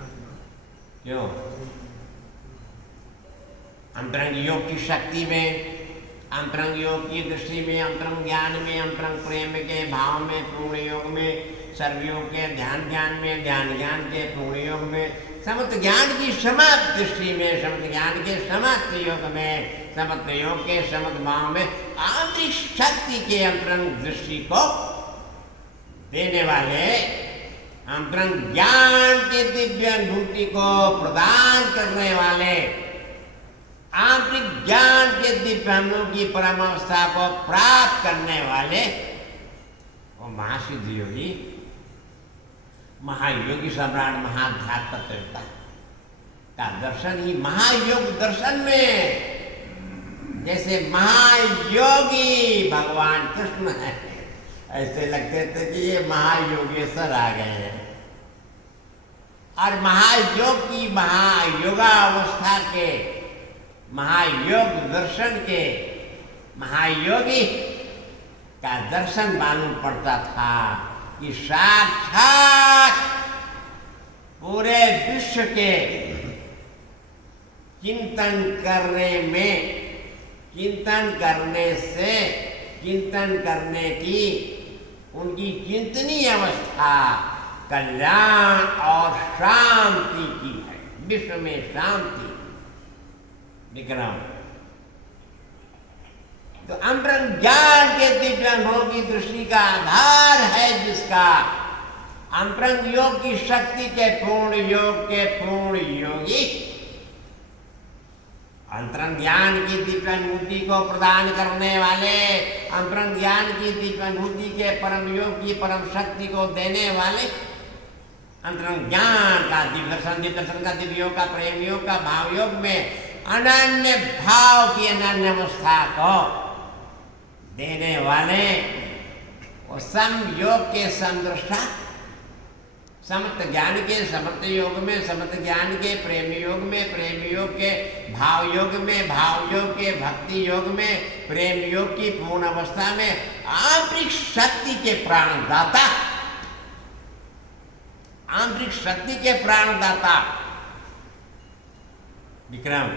क्यों, अंतरंग योग की शक्ति में, अंतरंग योग की दृष्टि में, अंतरंग ज्ञान में, अंतरंग प्रेम के भाव में, पूर्ण योग में, सर्वयोग के ध्यान ज्ञान में, ध्यान ज्ञान के पूर्ण योग में, समस्त ज्ञान की समस्त दृष्टि में, समस्त ज्ञान के समस्त योग में, समस्त योग के समस्त भाव में, आंतरिक शक्ति के अंतरंग दृष्टि को देने वाले, अंतरंग ज्ञान के दिव्य अनुभूति को प्रदान करने वाले, आंतरिक ज्ञान के दिव्य हम लोग की परम अवस्था को प्राप्त करने वाले वो महासिद्ध योगी, महायोगी सम्राट, महाध्यात्म तत्ववेता का दर्शन ही महायोग दर्शन में, जैसे महायोगी भगवान कृष्ण है, ऐसे लगते थे कि ये महायोगेश्वर आ गए हैं। और महायोग की महायोगा अवस्था के, महायोग दर्शन के महायोगी का दर्शन मालूम पड़ता था कि साक्षात पूरे विश्व के चिंतन करने में, चिंतन करने से, चिंतन करने की उनकी चिंतनीय अवस्था कल्याण और शांति की है। विश्व में शांति, विक्रम। तो अंतरंग ज्ञान के दिव्य अनुभव की दृष्टि का आधार है जिसका, अंतरंग योग की शक्ति के पूर्ण योग के पूर्ण योगी, अंतरंग ज्ञान की दिव्य अनुभूति को प्रदान करने वाले, अंतरंग ज्ञान की दिव्य अनुभूति के परम योग की परम शक्ति को देने वाले, अंतरंग ज्ञान का दिव्य दर्शन का दिव्य योग का प्रेम योग का भाव योग में अनन्य भाव की अनन्य अवस्था को देने वाले और सम योग के समदृष्टा, समर्थ ज्ञान के समर्थ योग में, समर्थ ज्ञान के प्रेम योग में, प्रेम योग के भाव योग में, भाव योग के भक्ति योग में, प्रेम योग की पूर्ण अवस्था में आंतरिक शक्ति के प्राणदाता, आंतरिक शक्ति के प्राणदाता विक्रम।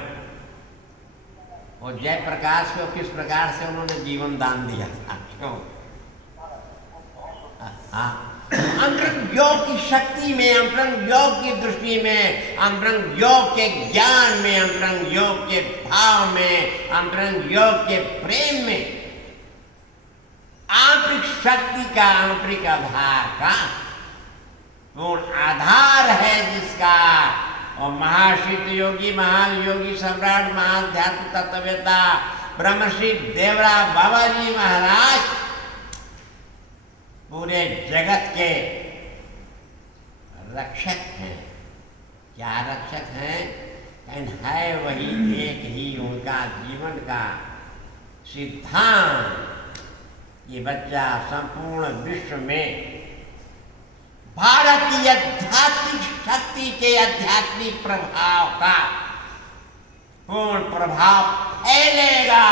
और जयप्रकाश को किस प्रकार से उन्होंने जीवन दान दिया था, क्यों? अंतरंग योग की शक्ति में, अंतरंग योग की दृष्टि में, अंतरंग योग के ज्ञान में, अंतरंग योग के भाव में, अंतरंग योग के प्रेम में आंतरिक शक्ति का, आंतरिक आधार का पूर्ण आधार है जिसका, और महासिद्ध योगी, महायोगी सम्राट, महाध्यात्म तत्ववेता ब्रह्मश्री देवरा बाबा जी महाराज पूरे जगत के रक्षक हैं। क्या रक्षक हैं? है वही एक ही उनका जीवन का सिद्धांत। ये बच्चा संपूर्ण विश्व में भारत की आध्यात्मिक शक्ति के आध्यात्मिक प्रभाव का पूर्ण प्रभाव फैलेगा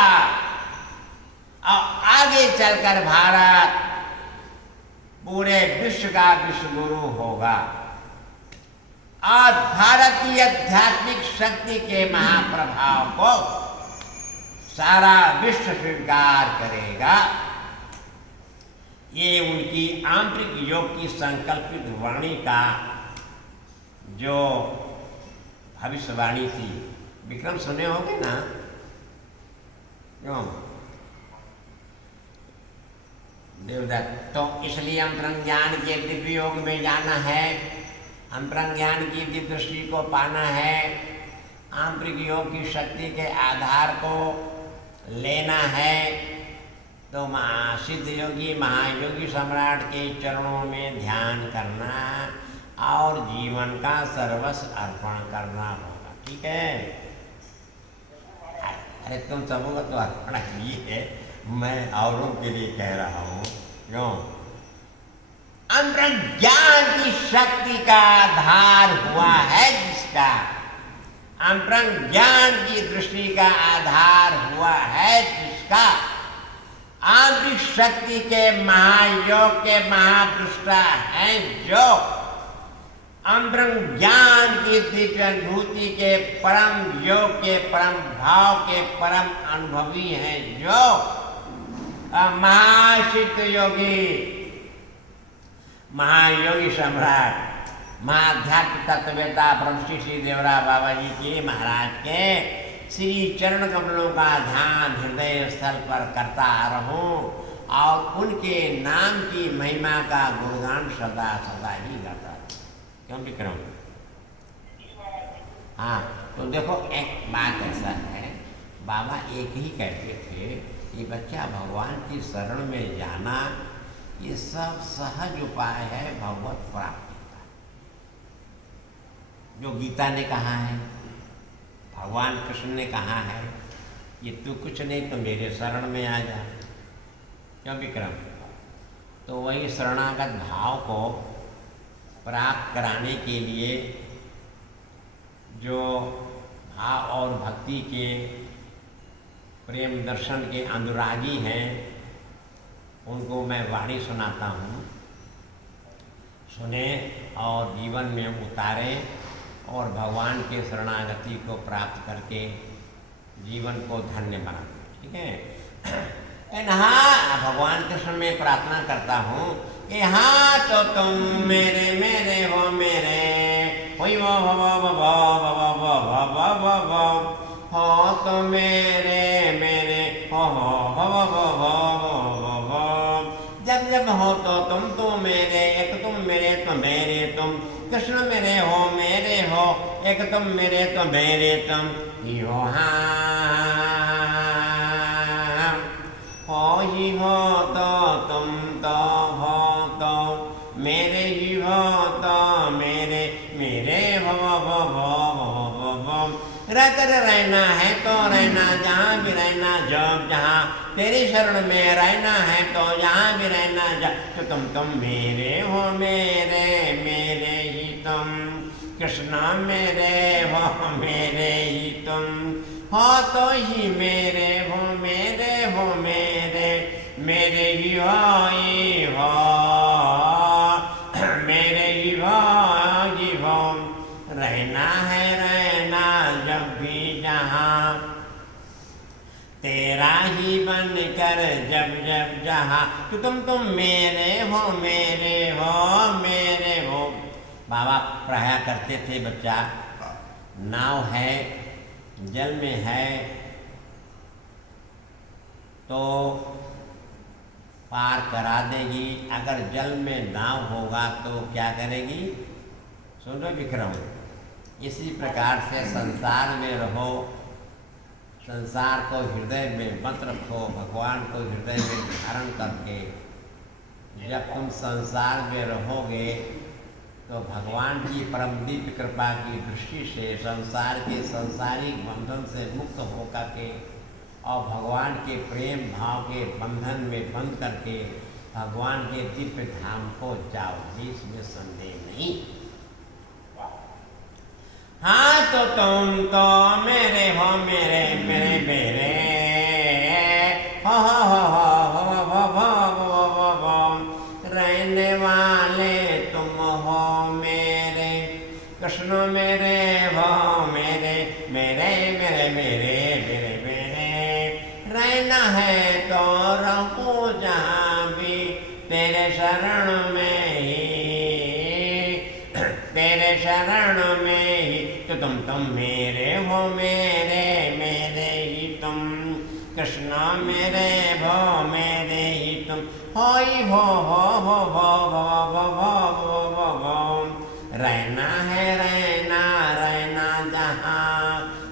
और आगे चलकर भारत पूरे विश्व का विश्व गुरु होगा और भारत की आध्यात्मिक शक्ति के महाप्रभाव को सारा विश्व स्वीकार करेगा। ये उनकी आंतरिक योग की संकल्पित वाणी का जो भविष्यवाणी थी। विक्रम सुने होंगे ना, क्यों देवदत्त? तो इसलिए अंतरंग ज्ञान के दिव्य योग में जाना है, अंतरंग ज्ञान की दिव्य दृष्टि को पाना है, आंतरिक योग की शक्ति के आधार को लेना है। तो सिद्ध योगी, महायोगी सम्राट के चरणों में ध्यान करना और जीवन का सर्वस्व अर्पण करना होगा। ठीक है? अरे तुम सबों का तो अर्पण ही है, मैं औरों के लिए कह रहा हूँ। क्यों? अंतरंग ज्ञान की शक्ति का आधार हुआ है जिसका, अंतरंग ज्ञान की दृष्टि का आधार हुआ है जिसका, आंतरिक शक्ति के महायोग के महादृष्टा हैं जो, अंतरंग ज्ञान की दिव्य अनुभूति के परम योग के परम भाव के परम अनुभवी हैं जो, महासिद्ध योगी, महायोगी सम्राट, महाध्यात्म तत्ववेता ब्रह्मश्री श्री देवरा बाबा जी के महाराज के श्री चरण कमलों का ध्यान हृदय स्थल पर करता रहूं और उनके नाम की महिमा का गुणगान सदा सदा ही गाता। क्यों विक्रम? हाँ, तो देखो एक बात ऐसा है, बाबा एक ही कहते थे, ये बच्चा भगवान की शरण में जाना ये सब सहज उपाय है भगवत प्राप्ति का। जो गीता ने कहा है, भगवान कृष्ण ने कहा है, ये तू कुछ नहीं तो मेरे शरण में आ जा। क्यों विक्रम? तो वही शरणागत भाव को प्राप्त कराने के लिए जो भाव और भक्ति के प्रेम दर्शन के अनुरागी हैं उनको मैं वाणी सुनाता हूँ, सुने और जीवन में उतारें और भगवान के शरणागति को प्राप्त करके जीवन को धन्य बनाएं। ठीक है? हाँ, भगवान कृष्ण में प्रार्थना करता हूँ कि हाँ तो तुम मेरे मेरे हो मेरे, हुई वो हो तो मेरे मेरे हो। जब जब हो तो मेरे, एक तुम मेरे तो मेरे तुम, कृष्ण मेरे हो, एक तुम मेरे तो मेरे तुम ही हो। हाँ हो ही हो तो तुम तो हो तो मेरे ही हो तो मेरे मेरे हो। रहकर रहना है तो रहना, जहाँ भी रहना जब जहाँ तेरी शरण में रहना है तो जहाँ भी रहना जा, तो तुम मेरे हो मेरे मेरे ही तुम, कृष्ण मेरे हो मेरे ही तुम, हो तो ही मेरे हो मेरे हो मेरे मेरे ही हो मेरे ही हो। रहना है रहना जब भी जहाँ तेरा ही बन कर जब जब जहाँ, तो तुम मेरे हो मेरे हो मेरे हो। बाबा पढ़ाया करते थे, बच्चा नाव है जल में है तो पार करा देगी, अगर जल में नाव होगा तो क्या करेगी? सुनो विक्रम, इसी प्रकार से संसार में रहो, संसार को हृदय में मत रखो, भगवान को हृदय में धारण करके जब तुम संसार में रहोगे तो भगवान की परम दिव्य कृपा की दृष्टि से संसार के संसारिक बंधन से मुक्त होकर के और भगवान के प्रेम भाव के बंधन में बंध करके भगवान के दिव्य धाम को जाओ, इसमें संदेह नहीं। हाँ तो तुम तो मेरे हो मेरे मेरे मेरे हो रहने वाले तुम हो मेरे, कृष्ण मेरे हो मेरे मेरे मेरे मेरे मेरे मेरे। रहना है तो रहो जहाँ भी तेरे शरण में ही, तेरे शरण में ही, तो तुम मेरे हो मेरे मेरे ही तुम, कृष्ण मेरे हो मेरे ही तुम, हो रहना है रहना रहना जहाँ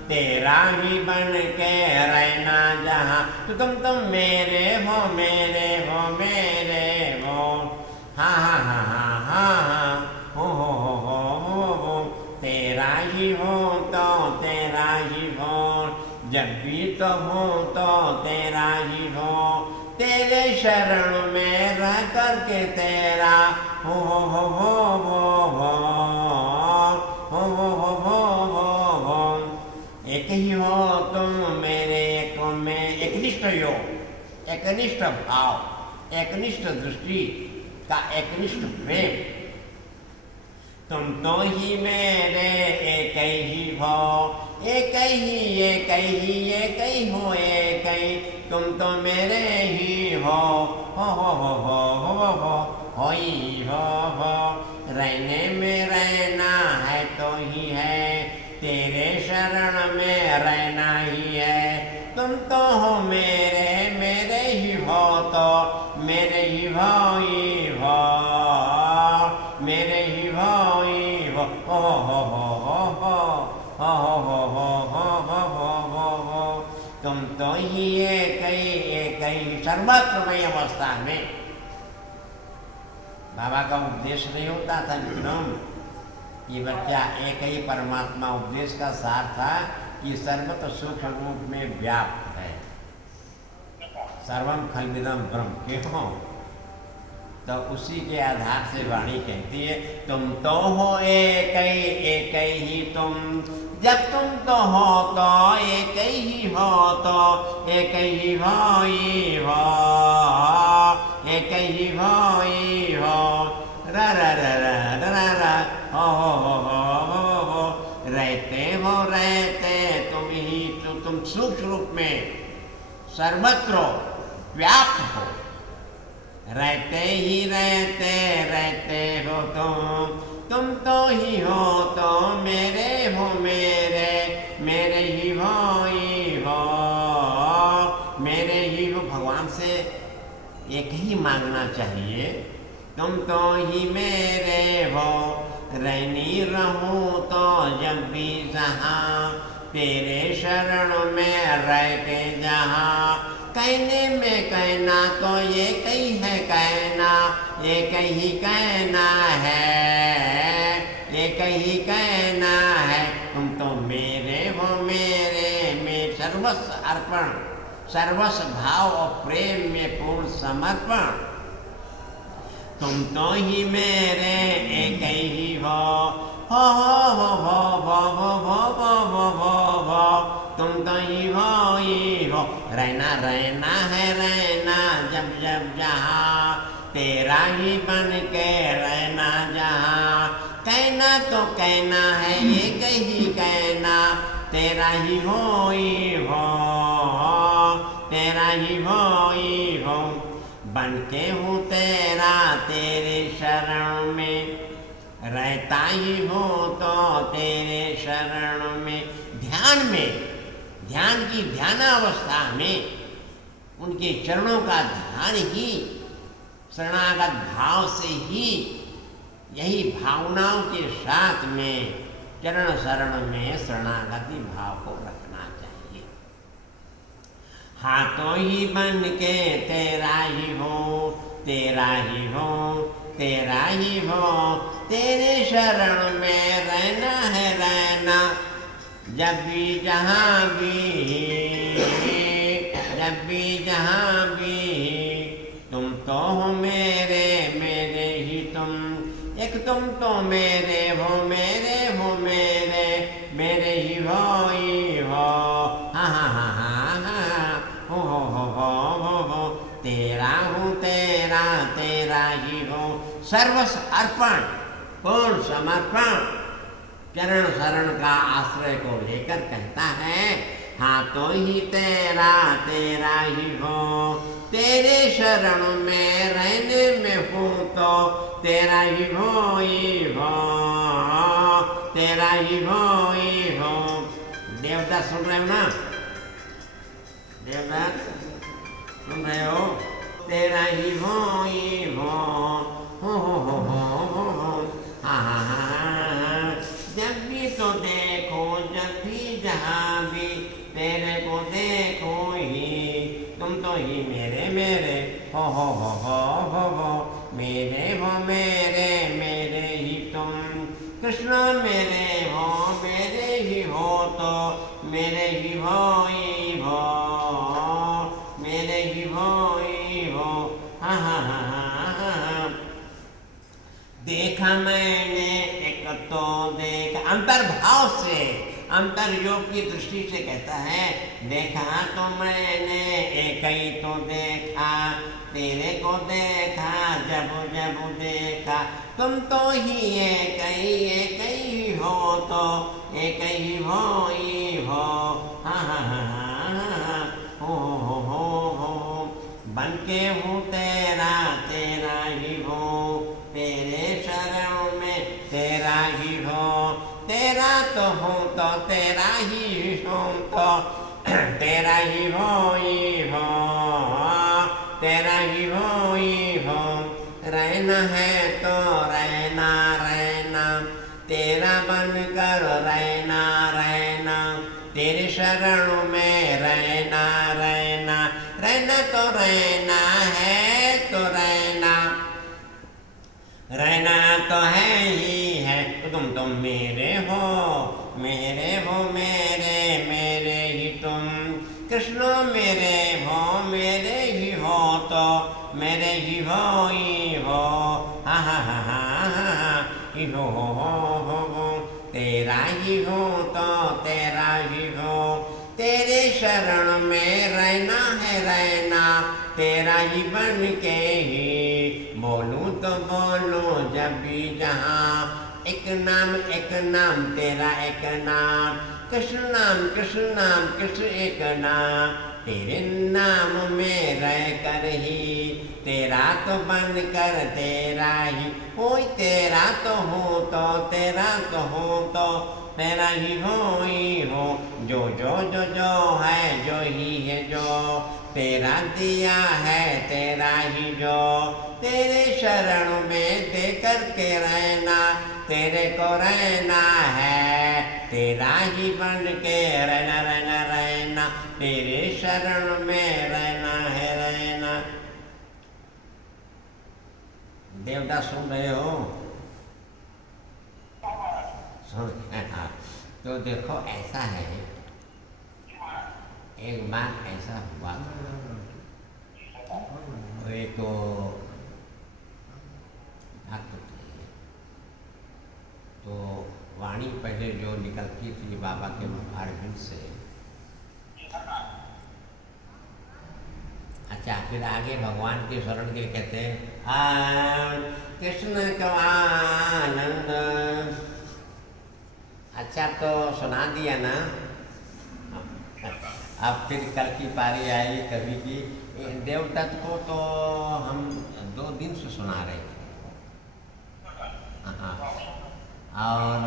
तेरा ही बन के रहना जहाँ, तो तुम मेरे हो मेरे हो मेरे हो। हाँ हाँ हाँ हाँ हाँ हाँ हो तेरा ही हो तो तेरा ही हो, जब भी तो हो तो तेरा ही हो, तेरे शरण में रह करके तेरा हो एक ही हो तुम मेरे एक में, एकनिष्ठ योग, एकनिष्ठ भाव, एकनिष्ठ दृष्टि का एकनिष्ठ प्रेम। तुम तो ही मेरे एक ही हो, एक ही एक ही एक ही हो एक ही, तुम तो मेरे ही हो ही हो। रहने में रहना है तो ही है, तेरे शरण में रहना ही है, तुम तो हो मेरे मेरे ही हो तो मेरे ही हो मेरे ही हो तुम तो ही एक ही सर्वत्रमय अवस्था में। बाबा का उपदेश नहीं होता था विक्रम, ये बच्चा एक ही परमात्मा, उपदेश का सार था कि सर्वत्र सूक्ष्म रूप में व्याप्त है, सर्वम खलविदम ब्रह्म, क्यों? तो उसी के आधार से वाणी कहती है तुम तो हो एक ही तुम, जब तुम तो हो तो एक ही हो तो एक ही हो एक ही हो रा रा रा रा रा रा हो रहते तुम ही, तो तुम सूक्ष्म रूप में सर्वत्र व्याप्त हो, रहते हो तुम तो ही हो तो मेरे हो मेरे मेरे ही हो ही मांगना चाहिए। तुम तो ही मेरे हो, रहनी रहूं तो जब भी जहाँ, तेरे शरण में रह के जहाँ। कहने में कहना तो ये कही है कहना, ये कही कहना है, ये कही कहना है। तुम तो मेरे हो मेरे में सर्वस्व अर्पण, सर्वस्व भाव और प्रेम में पूर्ण समर्पण। तुम तो ही मेरे एक ही हो, हो हो हो हो हो हो हो हो हो हो। तुम तो ही हो, रहना रहना है रहना जब जब जहाँ, तेरा ही बन के रहना जहाँ। कहना तो कहना है ये कही कहना, तेरा ही हो, तेरा ही हो। बन के हूँ तेरा तेरे शरण में, रहता ही हो तो तेरे शरण में। ध्यान में, ध्यान की ध्यानावस्था में उनके चरणों का ध्यान ही, शरणागत भाव से ही, यही भावनाओं के साथ में चरण शरण में शरणागति भाव को रखना चाहिए। हाथों ही बन के तेरा ही हो, तेरा ही हो, तेरा ही हो। तेरे शरण में रहना है रहना जब भी जहाँ भी, जब भी जहाँ भी। तुम तो हो मेरे मेरे ही तुम, एक तुम तो मेरे हो मेरे हो मेरे, मेरे ही हो हा हा हा हा हो हो। तेरा हूँ तेरा तेरा ही हो, सर्वस्व अर्पण पूर्ण समर्पण। चरण शरण का आश्रय को लेकर कहता है, हाँ तो ही तेरा तेरा ही हो। तेरे शरण में रहने में हूँ तो तेरा ही हो, तेरा ही हो। देवदास सुन रहे हो ना, देवदास सुन रहे हो? तेरा ही हो हाँ। जब भी तो देखो जब भी जहाँ भी, तेरे को देखो ही। तुम तो ही मेरे मेरे हो मेरे हो मेरे मेरे ही तुम। कृष्ण मेरे हो मेरे ही हो तो मेरे ही हो मेरे ही हो हाँ। देखा मैंने एक तो देखा, अंतर्भाव से, अंतर योग की दृष्टि से कहता है, देखा तो मैंने एक ही तो देखा, तेरे को देखा जब जब देखा। तुम तो ही एक ही हो तो एक ही हो हाँ हो। बन के हूँ तेरा तेरा ही हो, तेरे शरण में तेरा ही हो। तेरा तो हूँ तो तेरा ही हूँ तो तेरा ही हो तेरा ही हो। रहना है तो रहना रहना, तेरा बन कर रहना रहना। तेरे शरण में रहना रहना, रहना तो रहना है तो रहना, रहना तो है ही है। तुम मेरे हो मेरे मेरे ही तुम। कृष्ण मेरे ही हो तो मेरे ही हो हाँ हो। तेरा ही हो तो तेरा ही हो। तेरे शरण में रहना है रहना, तेरा ही बन के ही। बोलूं तो बोलूं जब भी जहाँ, एक नाम तेरा एक नाम। कृष्ण नाम कृष्ण एक नाम। तेरे नाम में रह कर ही, तेरा तो बन कर तेरा ही हो। तेरा तो हो तो तेरा तो हो तो तेरा ही हो जो है जो ही है जो। तेरा दिया है तेरा ही जो, तेरे शरण में दे करके रहना, तेरे को रहना है, तेरा ही बन के रहना रहना रहना, तेरे शरण में रहना है रहना। देवता सुन रहे हो? सुन हाँ। तो देखो ऐसा है, एक बार ऐसा हुआ, एक तो भक्त थे, तो वाणी पहले जो निकलती थी बाबा के मुखारबिंद से, अच्छा फिर आगे भगवान के शरण के कहते हैं कृष्ण का आनंद। अच्छा तो सुना दिया ना, अब फिर कल की पारी आई कभी की। देवदत्त को तो हम 2 दिन से सुना रहे थे, हाँ, और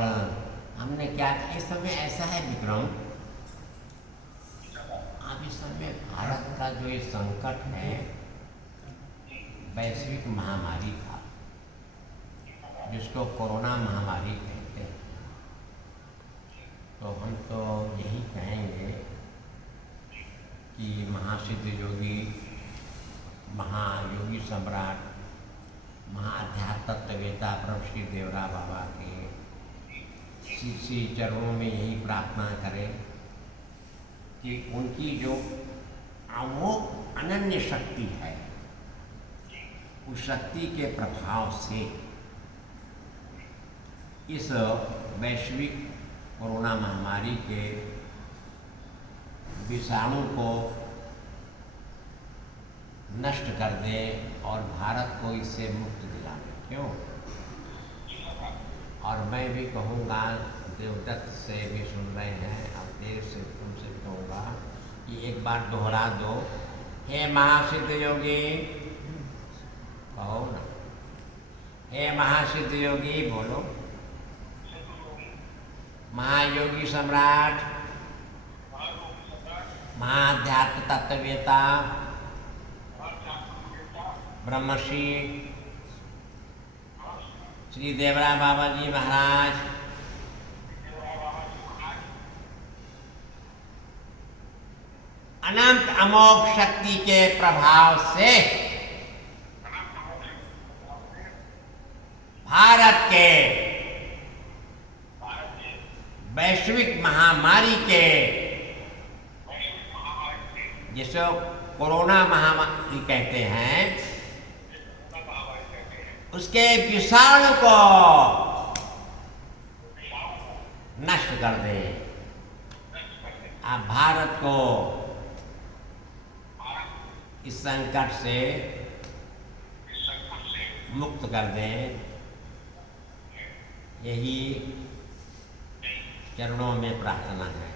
हमने क्या, इस समय ऐसा है विक्रम, अब इस समय भारत का जो ये संकट है, वैश्विक महामारी का, जिसको कोरोना महामारी कहते हैं, तो हम तो यही कहेंगे कि महासिद्ध योगी, महायोगी सम्राट, महाअध्यात्म तत्ववेता प्रभु श्री देवरा बाबा के श्री चरणों में यही प्रार्थना करें कि उनकी जो अमोघ अनन्य शक्ति है, उस शक्ति के प्रभाव से इस वैश्विक कोरोना महामारी के विषाणु को नष्ट कर दे और भारत को इससे मुक्त दिला दे। क्यों? और मैं भी कहूँगा, देवदत्त से भी सुन रहे हैं, अब देर से तुमसे कहूँगा कि एक बार दोहरा दो, हे महासिद्ध योगी, कहो ना, हे महासिद्ध योगी, बोलो, महायोगी सम्राट, महाध्यात्म तत्ववेता ब्रह्मश्री श्री देवरा बाबा जी महाराज, अनंत अमोघ शक्ति के प्रभाव से भारत के वैश्विक महामारी के, जिसे कोरोना महामारी कहते हैं, उसके विषाणु को नष्ट कर दे। आप भारत को इस संकट से मुक्त कर दें, यही चरणों में प्रार्थना है।